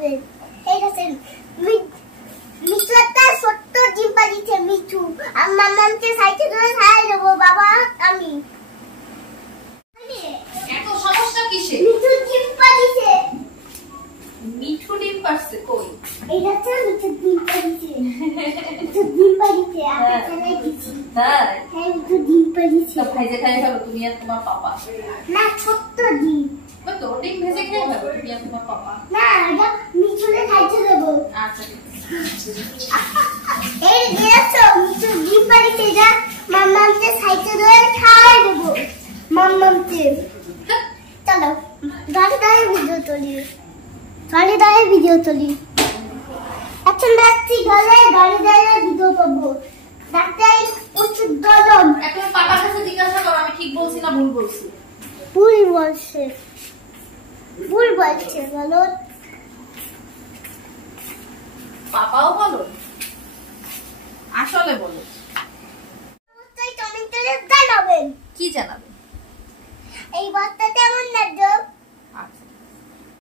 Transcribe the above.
হবে এই আছে মিঠু একটা ছোট্ট ডিম পাড়িয়েছে মিঠু আর মামাকে সাইকেল ধরে খাইয়ে দেবো বাবা আমি এত সমস্যা কিসে? মিঠু ডিম পাড়িয়েছে। মিঠু ডিম পারছে কই? এই হচ্ছে মিঠু ডিম পাড়িয়েছে। মিঠু ডিম পাড়িয়েছে আমি খেলাই দিছি। তাই? হ্যাঁ মিঠু ডিম পাড়িয়েছে। তো ভেজে খাই ফেলো তুমি আর তোমার পাপা। না ছোট্ট ডিম। তো ডিম ভেজে খাই ফেলো তুমি আর তোমার পাপা। না এটা মিঠুকে খাইতে দেবো। আচ্ছা এই দেখো মিঠু ডিম পাড়িয়েছে এটা মামাকে সাইকেল ধরে খাইয়ে দেবো মামাকে। চলো গাড়ি ভিডিও তুলি এখন দেখছি গাড়ি ভিডিও করবো ডাক্তার ওষুধ গরম এখন পাপার কাছে জিজ্ঞাসা করো আমি ঠিক বলছি না ভুল বলছি। ভুল বলছে বলো পাপাও বলো আসলে বলো কমেন্টে জানাবেন কি জানাবে? এই বার্তা কেমন লাগলো